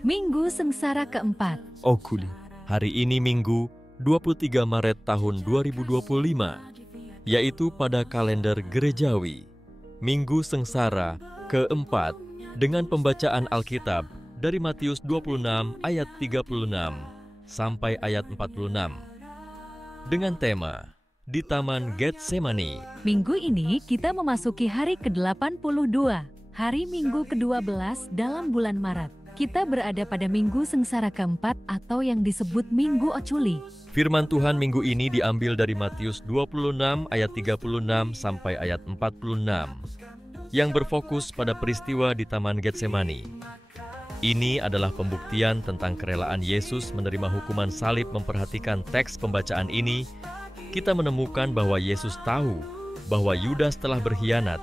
Minggu Sengsara keempat. Okuli. Hari ini Minggu 23 Maret tahun 2025, yaitu pada kalender gerejawi. Minggu Sengsara keempat dengan pembacaan Alkitab dari Matius 26 ayat 36 sampai ayat 46. Dengan tema di Taman Getsemani. Minggu ini kita memasuki hari ke-82, hari Minggu ke-12 dalam bulan Maret. Kita berada pada Minggu Sengsara keempat atau yang disebut Minggu Oculi. Firman Tuhan minggu ini diambil dari Matius 26 ayat 36 sampai ayat 46 yang berfokus pada peristiwa di Taman Getsemani. Ini adalah pembuktian tentang kerelaan Yesus menerima hukuman salib. Memperhatikan teks pembacaan ini, kita menemukan bahwa Yesus tahu bahwa Yudas telah berkhianat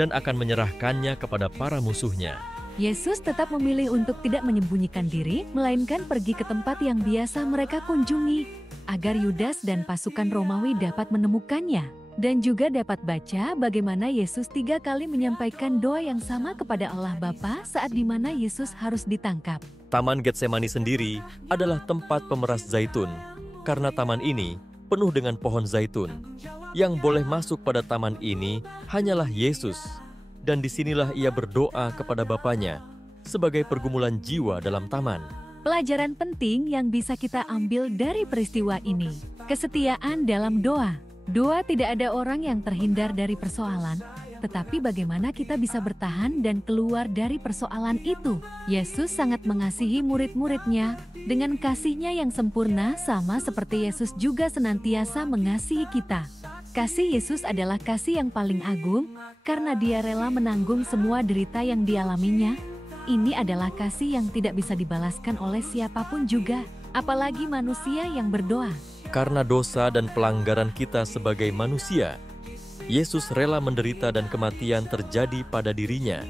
dan akan menyerahkannya kepada para musuhnya. Yesus tetap memilih untuk tidak menyembunyikan diri, melainkan pergi ke tempat yang biasa mereka kunjungi, agar Yudas dan pasukan Romawi dapat menemukannya. Dan juga dapat baca bagaimana Yesus 3 kali menyampaikan doa yang sama kepada Allah Bapa saat di mana Yesus harus ditangkap. Taman Getsemani sendiri adalah tempat pemeras zaitun, karena taman ini penuh dengan pohon zaitun. Yang boleh masuk pada taman ini hanyalah Yesus. Dan disinilah ia berdoa kepada Bapanya sebagai pergumulan jiwa dalam taman. Pelajaran penting yang bisa kita ambil dari peristiwa ini, kesetiaan dalam doa. Doa tidak ada orang yang terhindar dari persoalan, tetapi bagaimana kita bisa bertahan dan keluar dari persoalan itu. Yesus sangat mengasihi murid-muridnya dengan kasih-Nya yang sempurna, sama seperti Yesus juga senantiasa mengasihi kita. Kasih Yesus adalah kasih yang paling agung, karena Dia rela menanggung semua derita yang dialaminya. Ini adalah kasih yang tidak bisa dibalaskan oleh siapapun juga, apalagi manusia yang berdoa. Karena dosa dan pelanggaran kita sebagai manusia, Yesus rela menderita dan kematian terjadi pada dirinya.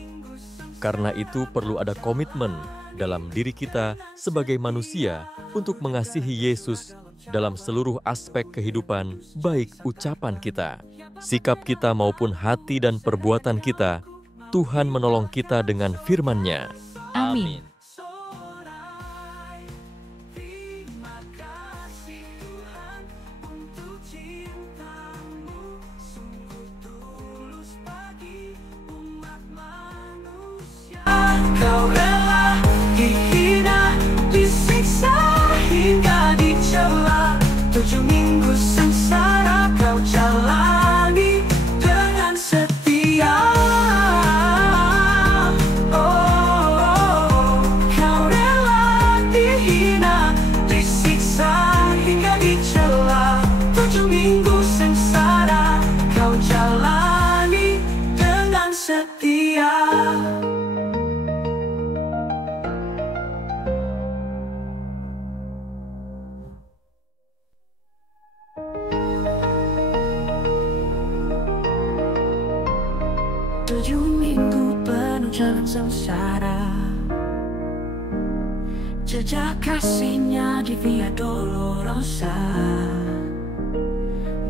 Karena itu perlu ada komitmen dalam diri kita sebagai manusia untuk mengasihi Yesus dalam seluruh aspek kehidupan, baik ucapan kita, sikap kita maupun hati dan perbuatan kita. Tuhan menolong kita dengan firman-Nya. Amin. Kau rela dihina, disiksa hingga dicela. 7 minggu sengsara kau jalani dengan setia. Kau rela dihina, disiksa hingga dicela. 7 minggu sengsara kau jalani dengan setia. Jalan sengsara, jejak kasih-Nya di Via Dolorosa.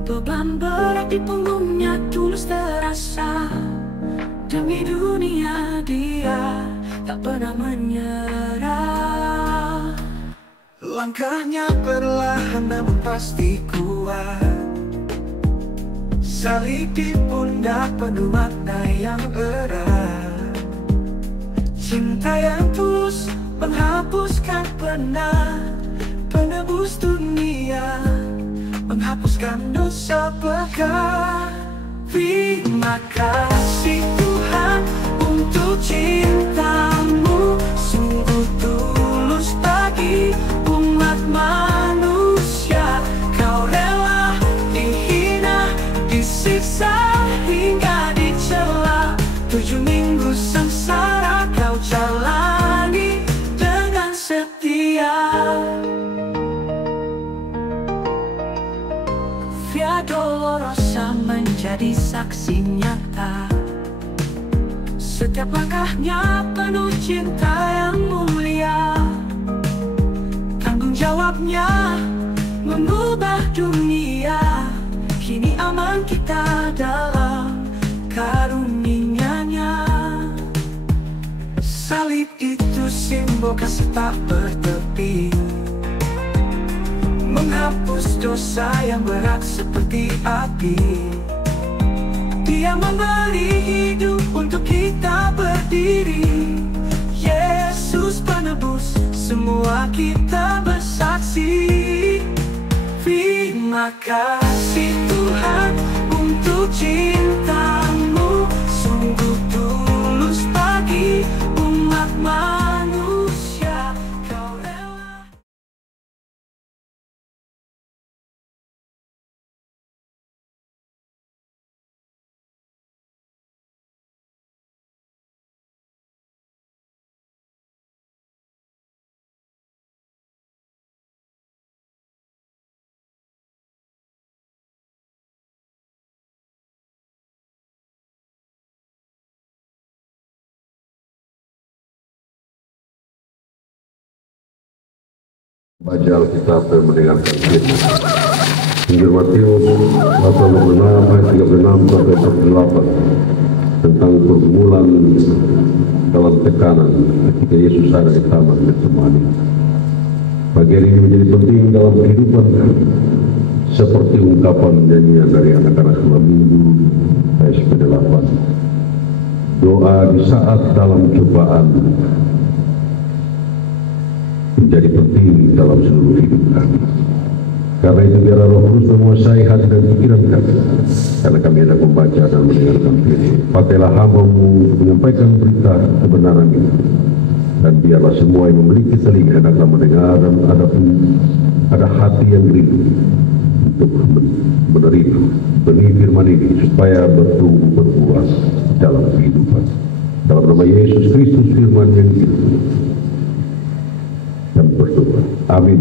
Beban berat di punggungnya tulus terasa. Demi dunia Dia tak pernah menyerah. Langkahnya perlahan namun pasti kuat. Salib di pundak penuh makna yang erat. Cinta yang tulus menghapuskan penat, penebus dunia, menghapuskan dosa pekat. Terima kasih Tuhan untuk cinta-Mu, sungguh tulus bagi umat manusia. Kau rela dihina, disiksa hingga dicela. 7 minggu sengsara kau jalani dengan setia. Via Dolorosa menjadi saksi nyata. Setiap langkahnya penuh cinta yang mulia. Tanggung jawabnya mengubah dunia. Kini aman kita dalam karunia-Nya. Salib itu simbol membawa kasih tak bertepi, menghapus dosa yang berat seperti api. Dia memberi hidup untuk kita berdiri. Yesus penebus, semua kita bersaksi. Terima kasih Tuhan untuk cinta-Mu, sungguh tulus bagi umat manusia. Kau rela. Baca Alkitab dan mendengarkan firman. Injil Matius pasal 26 ayat 36 sampai 48 tentang pergumulan dalam tekanan ketika Yesus ada di Taman Getsemani. Bagian ini menjadi penting dalam kehidupan seperti ungkapan nyanyian dari anak-anak Minggu ayat 8. Doa di saat dalam cobaan menjadi penting dalam seluruh hidup kami. Karena itu biarlah Roh Kudus menguasai hati dan pikiran kami, karena kami hendak membaca dan mendengarkan firman. Pakailah hamba-Mu untuk menyampaikan berita kebenaran ini, dan biarlah semua yang memiliki telinga hendaklah mendengar, dan ada hati yang rindu untuk menerima benih firman ini supaya bertumbuh berbuah dalam kehidupan. Dalam nama Yesus Kristus firman yang hidup, dan berdoa. Amin.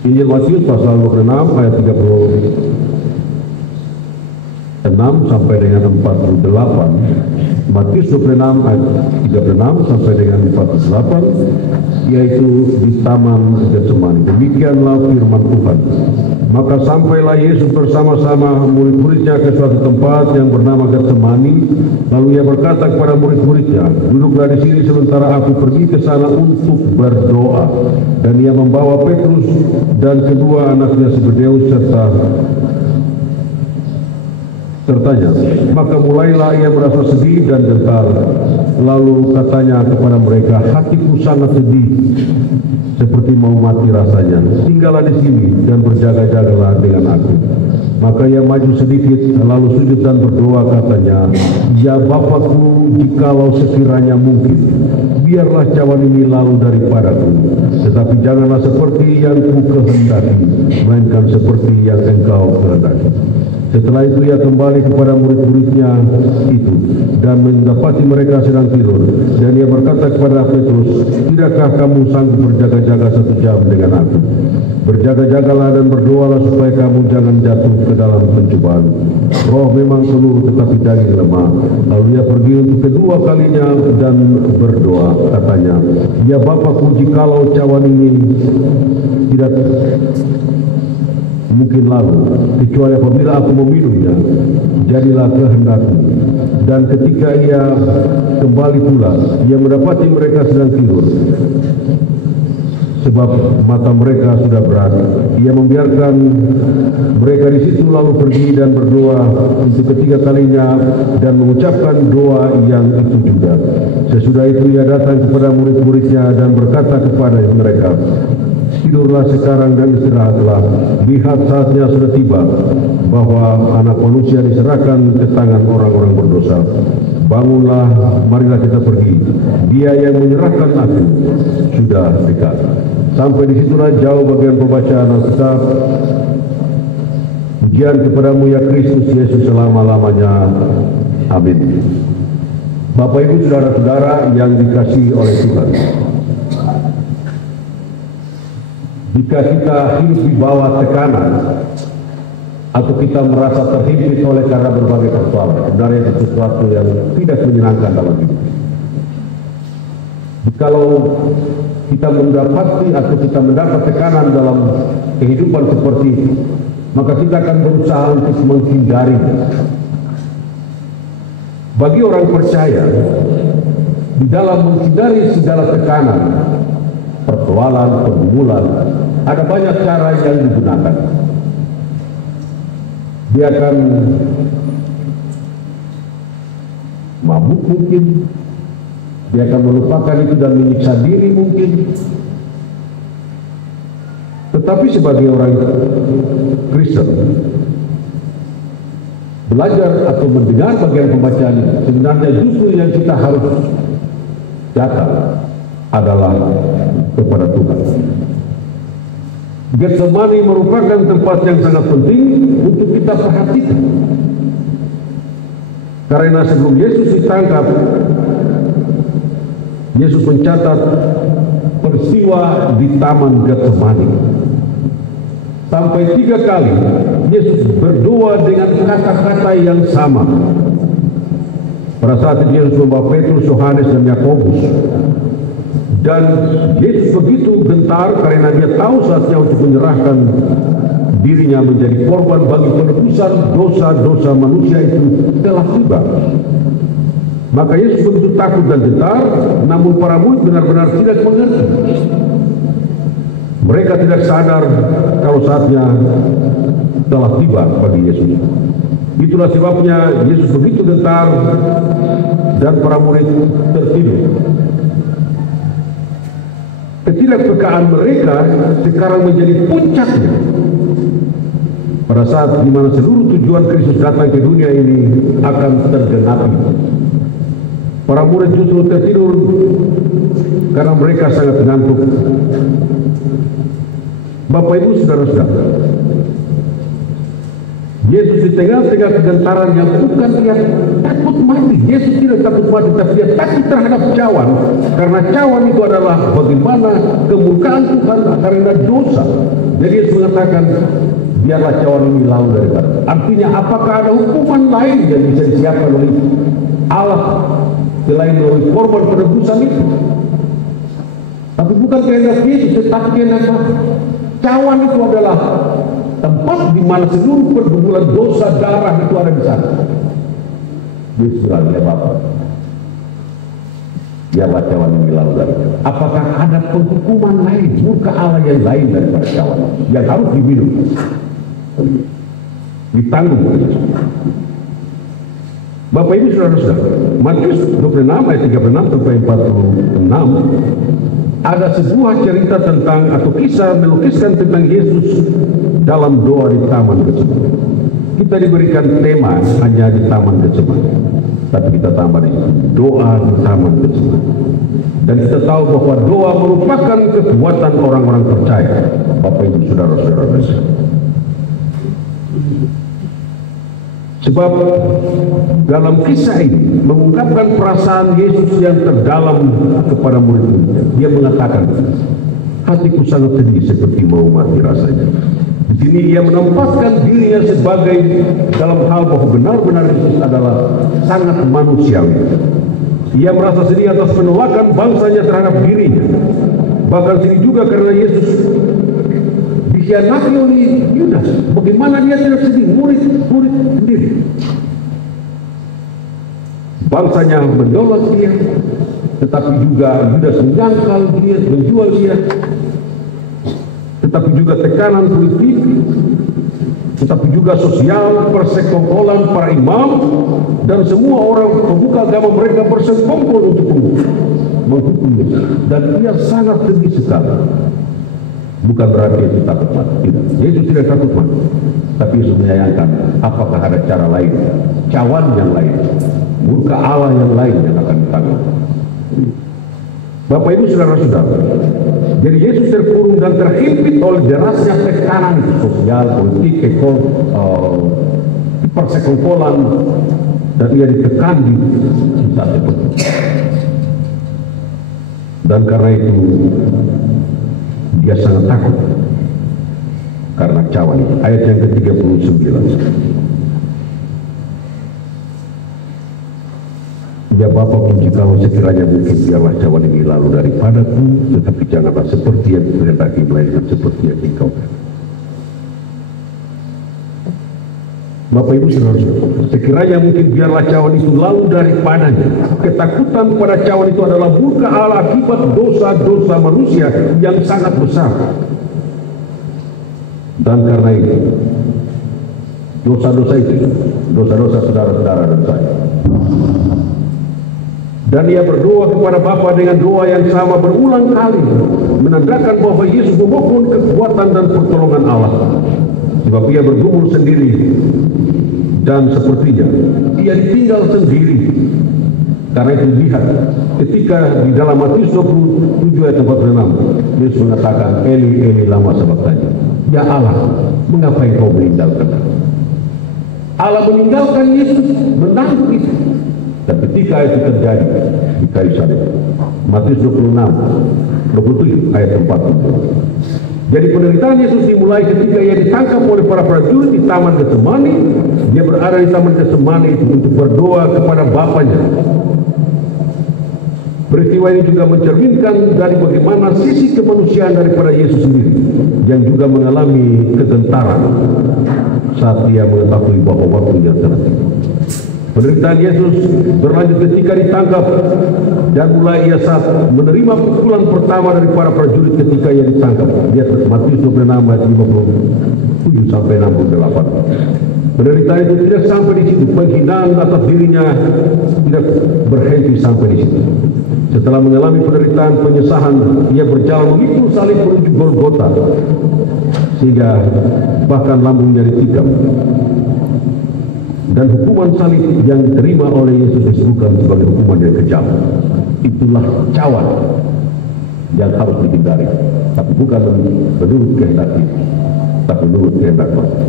Injil Matius pasal 26 ayat 36 sampai dengan 48. Matius 26 ayat 36 sampai dengan 48, yaitu di Taman Getsemani. Demikianlah firman Tuhan. Maka sampailah Yesus bersama-sama murid-muridnya ke suatu tempat yang bernama Getsemani. Lalu ia berkata kepada murid-muridnya, "Duduklah di sini sementara aku pergi ke sana untuk berdoa." Dan ia membawa Petrus dan kedua anaknya Zebedeus sertanya. Maka mulailah ia merasa sedih dan gentar. Lalu katanya kepada mereka, "Hatiku sangat sedih, seperti mau mati rasanya. Tinggallah di sini dan berjaga-jagalah dengan aku." Maka ia maju sedikit, lalu sujud dan berdoa, katanya, "Ya Bapakku, jikalau sekiranya mungkin, biarlah cawan ini lalu daripadaku. Tetapi janganlah seperti yang ku kehendaki, melainkan seperti yang Engkau kehendaki." Setelah itu ia kembali kepada murid-muridnya itu dan mendapati mereka sedang tidur. Dan ia berkata kepada Petrus, "Tidakkah kamu sanggup berjaga-jaga 1 jam dengan aku? Berjaga-jagalah dan berdoalah supaya kamu jangan jatuh ke dalam pencobaan. Roh memang penuh tetapi daging lemah." Lalu ia pergi untuk kedua kalinya dan berdoa, katanya, "Ya Bapakku, jikalau cawan ini tidak mungkin lalu, kecuali apabila aku meminumnya, jadilah kehendakmu." Dan ketika ia kembali pula, ia mendapati mereka sedang tidur, sebab mata mereka sudah berat. Ia membiarkan mereka di situ, lalu pergi dan berdoa untuk ketiga kalinya dan mengucapkan doa yang itu juga. Sesudah itu ia datang kepada murid-muridnya dan berkata kepada mereka, "Tidurlah sekarang dan istirahatlah. Lihat saatnya sudah tiba bahwa Anak Manusia diserahkan ke tangan orang-orang berdosa. Bangunlah, marilah kita pergi. Dia yang menyerahkan aku sudah dekat." Sampai disitulah jauh bagian pembacaan Alkitab. Pujian kepadamu ya Kristus Yesus selama-lamanya. Amin. Bapak Ibu saudara-saudara yang dikasihi oleh Tuhan, jika kita hidup di bawah tekanan atau kita merasa terhimpit oleh karena berbagai persoalan, sebenarnya itu sesuatu yang tidak menyenangkan dalam hidup. Jikalau kita mendapati atau kita mendapat tekanan dalam kehidupan seperti itu, maka kita akan berusaha untuk menghindari. Bagi orang percaya, di dalam menghindari segala tekanan, persoalan, pergumulan, ada banyak cara yang digunakan. Dia akan mabuk mungkin, dia akan melupakan itu dan menyiksa diri mungkin. Tetapi sebagai orang Kristen, belajar atau mendengar bagian pembacaan ini, sebenarnya justru yang kita harus datang adalah kepada Tuhan. Getsemani merupakan tempat yang sangat penting untuk kita perhatikan. Karena sebelum Yesus ditangkap, Yesus mencatat peristiwa di Taman Getsemani. Sampai 3 kali Yesus berdoa dengan kata-kata yang sama. Pada saat itu Yesus membawa Petrus, Yohanes, dan Yakobus. Dan Yesus begitu gentar karena dia tahu saatnya untuk menyerahkan dirinya menjadi korban bagi penebusan dosa-dosa manusia itu telah tiba. Maka Yesus begitu takut dan gentar, namun para murid benar-benar tidak mengerti. Mereka tidak sadar kalau saatnya telah tiba bagi Yesus. Itulah sebabnya Yesus begitu gentar dan para murid tertidur. Ketidakpekaan mereka sekarang menjadi puncaknya. Pada saat di mana seluruh tujuan Kristus datang ke dunia ini akan tergenapi. Para murid justru tertidur karena mereka sangat ngantuk. Bapak Ibu saudara-saudara, Yesus di tengah-tengah kegentaran yang bukan dia takut mati. Yesus tidak takut mati, tapi dia takut terhadap cawan. Karena cawan itu adalah bagaimana kemurkaan Tuhan karena dosa. Jadi Yesus mengatakan, biarlah cawan ini lalu dari kami. Artinya apakah ada hukuman lain yang bisa disiapkan oleh Allah selain melalui korban penebusan itu? Tapi bukan kehendak Yesus, tetapi kehendak Allah. Cawan itu adalah tempat di mana seluruh pergumulan dosa darah itu ada di sana. Yesus bilang, ya Bapak, biarlah cawan ini lalu dari. Apakah ada penghukuman lain, murka Allah yang lain daripada cawan yang harus diminum, ditanggung oleh Yesus? Bapak Ibu saudara-saudara, Matius 26 ayat 36 sampai 46 ada sebuah cerita tentang atau kisah melukiskan tentang Yesus dalam doa di Taman Getsemani. Kita diberikan tema hanya di Taman Getsemani, tapi kita tambah di doa di Taman Getsemani. Dan kita tahu bahwa doa merupakan kekuatan orang-orang percaya. Bapak Ibu saudara-saudara, sebab dalam kisah ini mengungkapkan perasaan Yesus yang terdalam kepada murid-muridnya. Dia mengatakan, hatiku sangat sedih seperti mau mati rasanya. Di sini ia menempatkan dirinya sebagai dalam hal bahwa benar-benar Yesus adalah sangat manusiawi. Ia merasa sedih atas penolakan bangsanya terhadap dirinya. Bahkan sedih juga karena Yesus dikhianati oleh Yudas. Bagaimana dia tidak sedih? Murid sendiri. Bangsanya menolak dia, tetapi juga Yudas menyangkal dia, menjual dia. Tetapi juga tekanan politik, tetapi juga sosial, persekongkolan para imam dan semua orang pembuka agama mereka bersekongkol untuk menghukum Yesus. Dan dia sangat sedih sekali. Bukan berarti Yesus takut mati, tidak. Yesus tidak takut mati, tapi Yesus menyayangkan apakah ada cara lain, cawan yang lain, murka Allah yang lain yang akan ditanggung. Bapak Ibu saudara-saudara, jadi Yesus terkurung dan terhimpit oleh derasnya tekanan sosial, politik, persekongkolan, dan ia ditekan di saat itu. Dan karena itu dia sangat takut karena cawan itu. Ayat yang ke-39. Ya Bapa, jikalau sekiranya mungkin biarlah cawan ini lalu daripadaku, tetapi janganlah seperti yang kehendaki, melainkan seperti yang Engkau. Bapak Ibu Saudara, sekiranya mungkin biarlah cawan itu lalu daripadanya. Ketakutan pada cawan itu adalah murka Allah akibat dosa-dosa manusia yang sangat besar. Dan karena itu, dosa-dosa itu, dosa-dosa saudara-saudara dan saya. Dan ia berdoa kepada Bapa dengan doa yang sama berulang kali, menandakan bahwa Yesus memohon kekuatan dan pertolongan Allah. Sebab ia bergumul sendiri, dan sepertinya ia ditinggal sendiri. Karena itu lihat, ketika di dalam Matius 27 ayat 46, Yesus mengatakan, Eli, Eli, lama sabachthani. Ya Allah, mengapa engkau meninggalkan aku? Allah meninggalkan Yesus, menanggung itu. Dan ketika itu terjadi di kayu salib, Matius 27 ayat 40. Jadi penderitaan Yesus dimulai ketika ia ditangkap oleh para prajurit di Taman Getsemani. Dia berada di Taman Getsemani itu untuk berdoa kepada Bapanya. Peristiwa ini juga mencerminkan dari bagaimana sisi kemanusiaan daripada Yesus sendiri, yang juga mengalami kegentaran saat ia mengetahui bahwa waktunya telah tiba. Penderitaan Yesus berlanjut ketika ditangkap, dan mulai ia saat menerima pukulan pertama dari para prajurit ketika ia ditangkap. Lihat Matius 26 ayat 57 sampai 68. Penderitaan itu tidak sampai di situ, penghinaan atas dirinya tidak berhenti sampai di situ. Setelah mengalami penderitaan penyesahan, ia berjalan memikul salib menuju Golgota, sehingga bahkan lambungnya ditikam. Dan hukuman salib yang diterima oleh Yesus disebutkan sebagai hukuman yang kejam. Itulah cawan yang harus dihindari, tapi bukan menurut kehendak kita, tapi menurut kehendak Allah.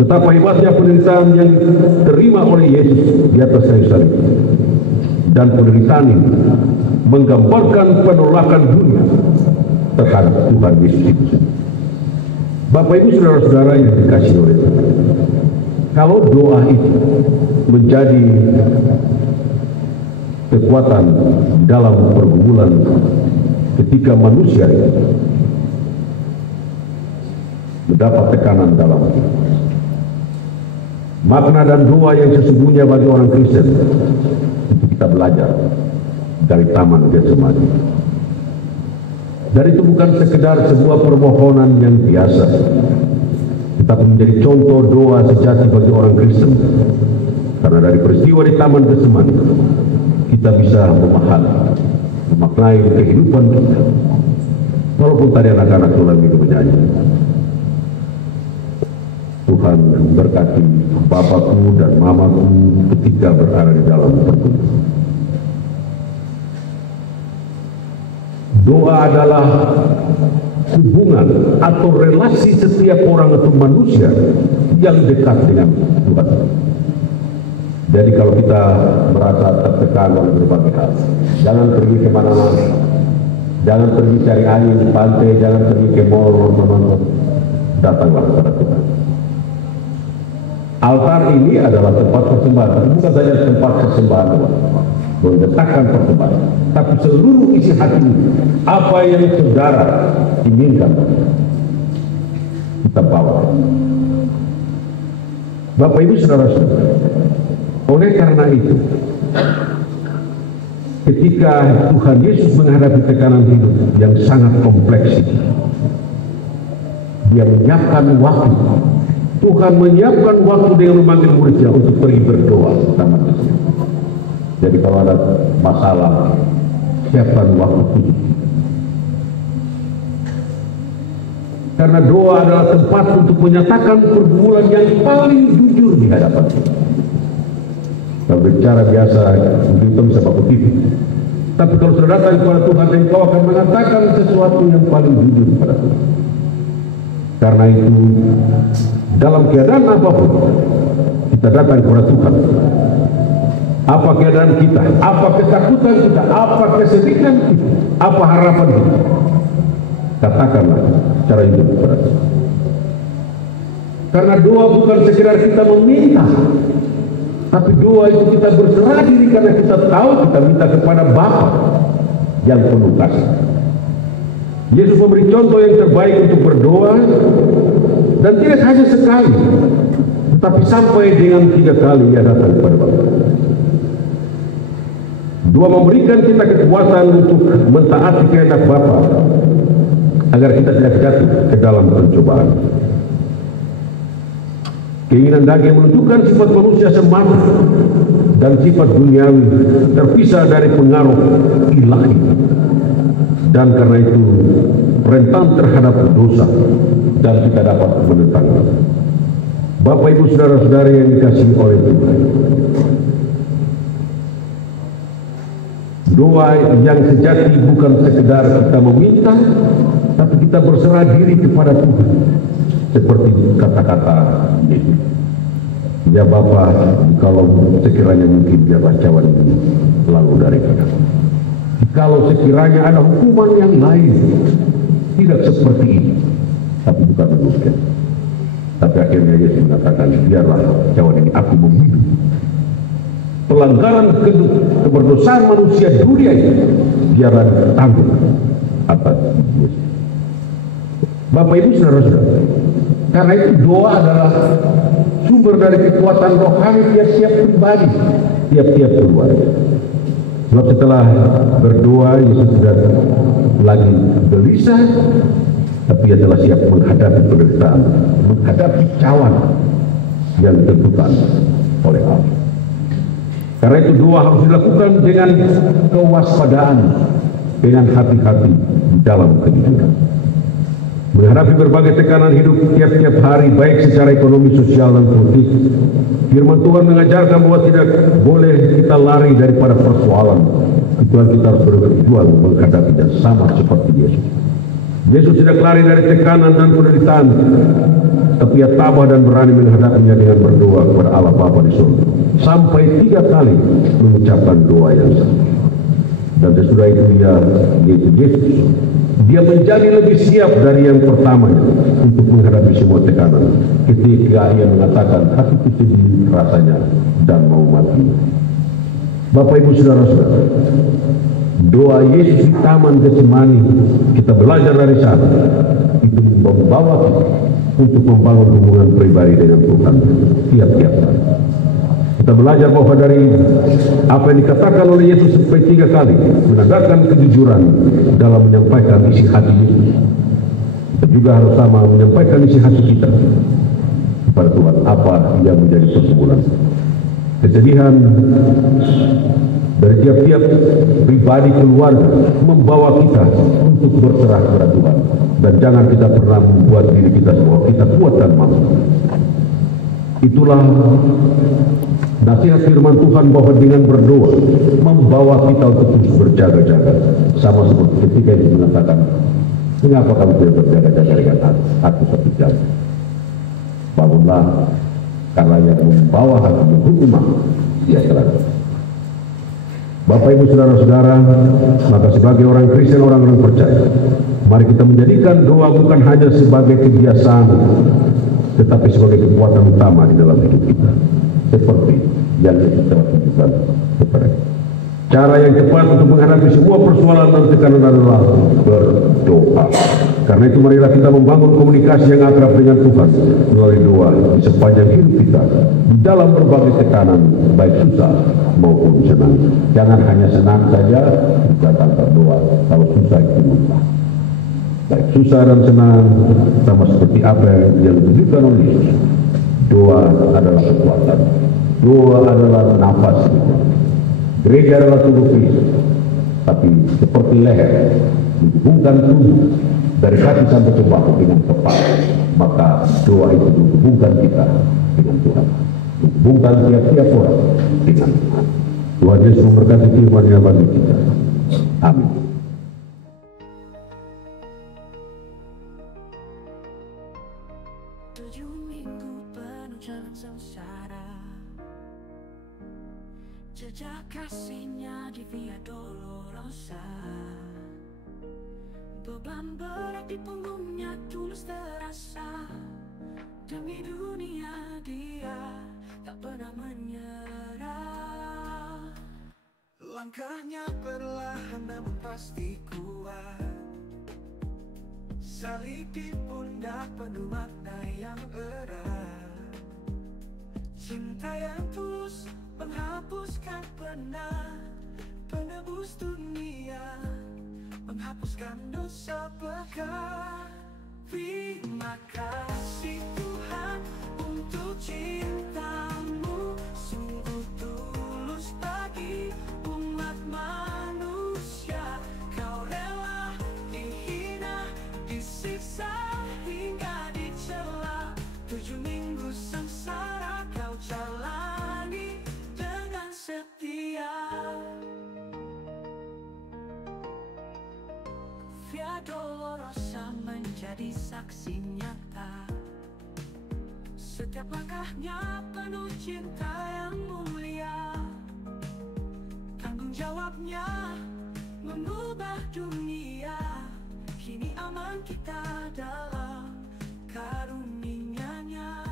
Betapa hebatnya penderitaan yang diterima oleh Yesus di atas kayu salib. Dan penderitaan ini menggambarkan penolakan dunia terhadap Tuhan Yesus itu. Bapak Ibu Saudara-saudara yang dikasihi oleh Tuhan, kalau doa itu menjadi kekuatan dalam pergumulan ketika manusia itu mendapat tekanan dalam makna dan doa yang sesungguhnya bagi orang Kristen, itu kita belajar dari Taman Getsemani. Dan itu bukan sekedar sebuah permohonan yang biasa, tetapi menjadi contoh doa sejati bagi orang Kristen. Karena dari peristiwa di Taman Getsemani, kita bisa memahami, memaknai kehidupan kita. Walaupun tadi anak-anak tulang itu menyanyi, Tuhan berkati Bapakku dan Mamaku ketika berada di dalam pergumulan. Doa adalah hubungan atau relasi setiap orang atau manusia yang dekat dengan Tuhan. Jadi kalau kita merasa tertekan oleh berbagai hal, jangan pergi kemana-mana, jangan pergi cari angin di pantai, jangan pergi ke mall menonton, datanglah kepada Tuhan. Altar ini adalah tempat persembahan, bukan saja tempat persembahan, mendetakkan persembahan, tapi seluruh isi hati, apa yang saudara inginkan, kita bawa. Bapak Ibu Saudara-saudara, oleh karena itu, ketika Tuhan Yesus menghadapi tekanan hidup yang sangat kompleks, dia menyiapkan waktu. Tuhan menyiapkan waktu dengan memanggil muridnya untuk pergi berdoa bersama dia. Jadi kalau ada masalah, siapkan waktu itu. Karena doa adalah tempat untuk menyatakan pergumulan yang paling jujur di hadapan kita. Kalau bicara biasa, kita bisa pakai TV. Tapi kalau sudah datang kepada Tuhan, engkau akan mengatakan sesuatu yang paling jujur kepada Tuhan. Karena itu, dalam keadaan apapun, kita datang kepada Tuhan. Apa keadaan kita, apa ketakutan kita, apa kesedihan kita, apa harapan kita, katakanlah secara jujur kepada Tuhan. Karena doa bukan sekedar kita meminta, tapi doa itu kita berserah diri karena kita tahu kita minta kepada Bapa yang penuh kasih. Yesus memberi contoh yang terbaik untuk berdoa, dan tidak hanya sekali. Tetapi sampai dengan 3 kali ia datang kepada Bapa. 2, memberikan kita kekuatan untuk mentaati kehendak Bapa agar kita tidak jatuh ke dalam pencobaan. Keinginan daging menunjukkan sifat manusia semata dan sifat duniawi terpisah dari pengaruh ilahi, dan karena itu rentan terhadap dosa dan tidak dapat menentangnya. Bapak, Ibu, saudara-saudari yang dikasihi oleh Tuhan, doa yang sejati bukan sekedar kita meminta, tapi kita berserah diri kepada Tuhan. Seperti kata-kata Yesus, ya Bapa, kalau sekiranya mungkin biarlah cawan ini lalu daripada. Kalau sekiranya ada hukuman yang lain, tidak seperti ini, tapi bukan demikian. Tapi akhirnya Yesus mengatakan, biarlah cawan ini aku memilih. Pelanggaran keberdosaan manusia dunia ini biarlah tanggung atas Yesus. Bapak, Ibu, saudara-saudara, karena itu doa adalah sumber dari kekuatan rohani tiap-tiap pribadi, tiap-tiap keluarga. Sebab setelah berdoa, Yesus sudah lagi gelisah, tapi ia telah siap menghadapi penderitaan, menghadapi cawan yang ditentukan oleh Allah. Karena itu doa harus dilakukan dengan kewaspadaan, dengan hati-hati di dalam kehidupan. Menghadapi berbagai tekanan hidup tiap-tiap hari, baik secara ekonomi, sosial, dan politik, firman Tuhan mengajarkan bahwa tidak boleh kita lari daripada persoalan, kecuali kita harus berjuang menghadapinya sama seperti Yesus. Yesus tidak lari dari tekanan dan penderitaan, tapi ia tabah dan berani menghadapinya dengan berdoa kepada Allah Bapa di surga, sampai 3 kali mengucapkan doa yang sama. Dan sesudah itu dia menjadi lebih siap dari yang pertamanya untuk menghadapi semua tekanan. Ketika ia mengatakan, hatiku sedih rasanya dan mau mati. Bapak, Ibu, saudara-saudara, doa Yesus di Taman Getsemani, kita belajar dari sana, itu membawa kita untuk membangun hubungan pribadi dengan Tuhan tiap-tiap hari. Kita belajar bahwa dari apa yang dikatakan oleh Yesus sampai 3 kali menandakan kejujuran dalam menyampaikan isi hati Yesus. Kita juga harus sama menyampaikan isi hati kita kepada Tuhan, apa yang menjadi pergumulan, kesedihan dari tiap-tiap pribadi keluarga membawa kita untuk berserah kepada Tuhan. Dan jangan kita pernah membuat diri kita bahwa kita kuat dan mampu. Itulah nasihat firman Tuhan bahwa dengan berdoa membawa kita untuk terus berjaga-jaga, sama seperti ketika dia mengatakan, mengapa kamu tidak berjaga-jaga dengan aku 1 jam? Bangunlah, karena yang membawa hati menghukum dia telah. Bapak, Ibu, saudara-saudara, maka sebagai orang Kristen, orang-orang percaya, mari kita menjadikan doa bukan hanya sebagai kebiasaan, tetapi sebagai kekuatan utama di dalam hidup kita, seperti yang kita telah tunjukkan kepada kita. Cara yang tepat untuk menghadapi semua persoalan dan tekanan adalah berdoa. Karena itu marilah kita membangun komunikasi yang akrab dengan Tuhan melalui doa di sepanjang hidup kita, di dalam berbagai tekanan, baik susah maupun senang. Jangan hanya senang saja kita tanpa doa, kalau susah itu lupa. Baik susah dan senang, sama seperti apa yang ditunjukkan oleh Yesus. Doa adalah kekuatan. Doa adalah nafas kita. Gereja adalah tubuh Kristus, tapi seperti leher menghubungkan tubuh dari kaki sampai ke bahu dengan tepat, maka doa itu menghubungkan kita dengan Tuhan, menghubungkan tiap-tiap orang dengan Tuhan. Tuhan Yesus memberkati firman-Nya bagi kita. Amin. 7 minggu penuh jalan sengsara, jejak kasihnya di Via Dolorosa. Beban berat di punggungnya tulus terasa, demi dunia dia tak pernah menyerah. Langkahnya perlahan namun pasti kuat, salib di pundak penuh makna yang erat. Cinta yang tulus menghapuskan penat, penebus dunia, menghapuskan dosa pekat. Terima kasih Tuhan untuk cinta-Mu, sungguh tulus bagi umat manusia. Kau rela dihina, disiksa hingga dicela. 7 minggu sengsara Kau jalani dengan setia. Via Dolorosa menjadi saksi nyata. Setiap langkahnya penuh cinta yang mulia. Tanggung jawabnya mengubah dunia. Kini aman kita dalam karunia-Nya.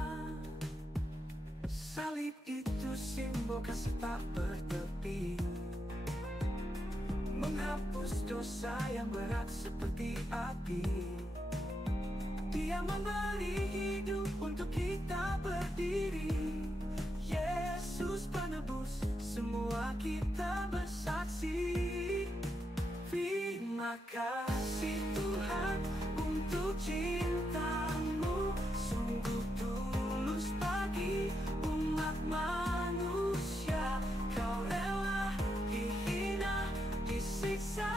Salib itu simbol kasih tak bertepi, menghapus dosa yang berat seperti api. Dia memberi hidup untuk kita berdiri. Yesus penebus, semua kita bersaksi. Terima kasih Tuhan untuk cinta-Mu, sungguh tulus bagi umat manusia. Kau rela dihina, disiksa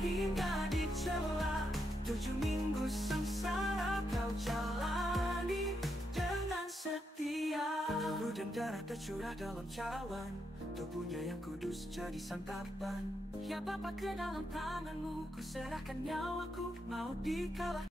hingga dicela. 7 minggu sengsara Kau jalani dengan setia. Tubuh dan darah tercurah dalam cawan, tubuhnya yang kudus jadi santapan. Ya Bapa, ke dalam tangan-Mu ku serahkan nyawaku, mau dikalah